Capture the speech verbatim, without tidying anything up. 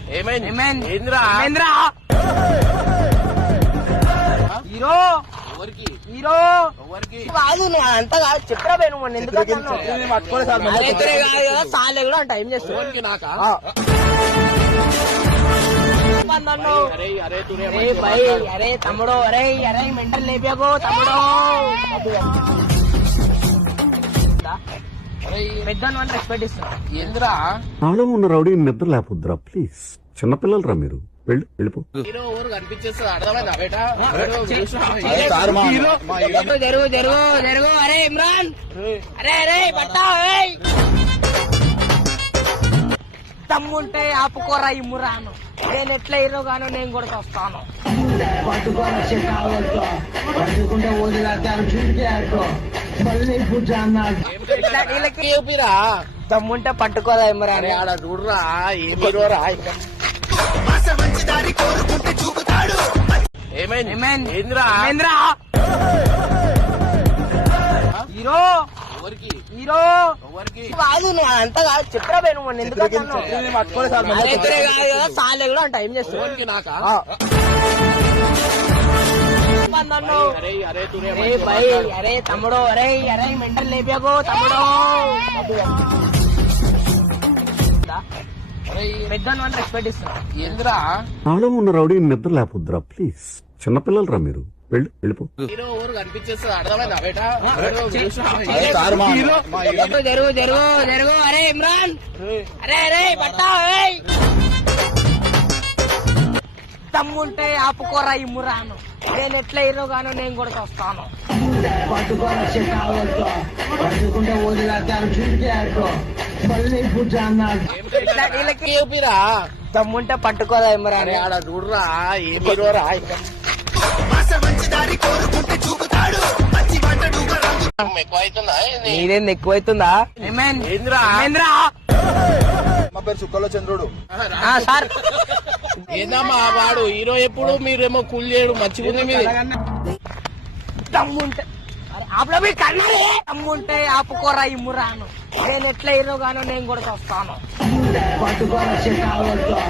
ఏమైంది ఏమైంది? ఏంద్రా ఏంద్రా? హీరో ఎవరికి హీరో ఎవరికి కాదు నువ్వు అంతా కాదు చెప్పరా పోయి నువ్వు ఎందుకు అన్నావు? పట్టుకోలే సార్ అరే ఇద్దరే కాదు కదా సాలే కూడా అంట ఏం చేస్తావు ఫోన్కి నాకా నన్ను అరే అరే తురే అరే భయ్ అరే తమ్ముడు అరే అరే మెంటల్ లేపాకో తమ్ముడు పెద్ద రెస్పెక్ట్ ఇస్తున్నా ఏంద్రా నాలో ఉన్న రౌడీ నిద్ర లేకపోద్దురా ప్లీజ్ చిన్నపిల్లలరా మీరు వెళ్ళు వెళ్ళిపో హీరో ఎవరు కనిపించేస్తుంది అర్థమైందా బేటా జరుగు జరుగు జరుగు జరుగు అరే ఇమ్రాన్ అరే అరే బట్టా ఏయ్ తమ్ముంటే ఆపుకోరా ఇమ్రాన్ నేను ఎట్లా హీరో గానో నేను కూడా వస్తాను వీళ్ళకి ఏపిరా తమ్ముంటే పట్టుకోరా ఇమ్రాన్ అరే ఆడ చూడరా ఏం హీరోరా ఏమైంది ఏమైంది? ఏంద్రా ఏంద్రా? హీరో ఎవరికి హీరో ఎవరికి కాదు నువ్వు అంతా కాదు చెప్పరా పోయి నువ్వు ఎందుకు అన్నావు? పట్టుకోలే సార్ అరే ఇద్దరే కాదు కదా సాలే కూడా అంట ఏం చేస్తావు? ఫోన్కి నాకా నన్ను అరే అరే తురే అరే భయ్ అరే తమ్ముడు అరే అరే మెంటల్ లేపాకో తమ్ముడు పెద్ద రెస్పెక్ట్ ఇస్తున్నా ఏంద్రా నాలో ఉన్న రౌడీ నిద్ర లేకపోద్దురా ప్లీజ్ చిన్నపిల్లలరా మీరు వెళ్ళు వెళ్ళిపో హీరో ఎవరు కనిపించేస్తుంది అర్థమైందా బేటా జరుగు జరుగు జరుగు జరుగు అరే ఇమ్రాన్ అరే అరే బట్టా ఏయ్ తమ్ముంటే ఆపుకోరా ఇమ్రాన్ నేను ఎట్లా హీరో గానో నేను కూడా వస్తాను వీళ్ళకి ఏపిరా తమ్ముంటే పట్టుకోరా ఇమ్రాన్ అరే ఆడ చూడరా ఏం హీరోరా ఎక్కువ అవుతుందా నీదేంది ఎక్కువైతుందా ఏమైంది? ఏంద్రా ఏంద్రా? మా పేరు చుక్కలో చంద్రుడు. ఆ, సార్ ఏందమ్మా వాడు హీరో ఎప్పుడు మీరేమో కూల్ చేయడు మంచిగుంది మీది తమ్ముంటే అరే, ఆపులో పోయి కన్నారే తమ్ముంటే ఆపుకోరా ఇమ్రాన్ నేను ఎట్లా హీరో గానో నేను కూడా వస్తాను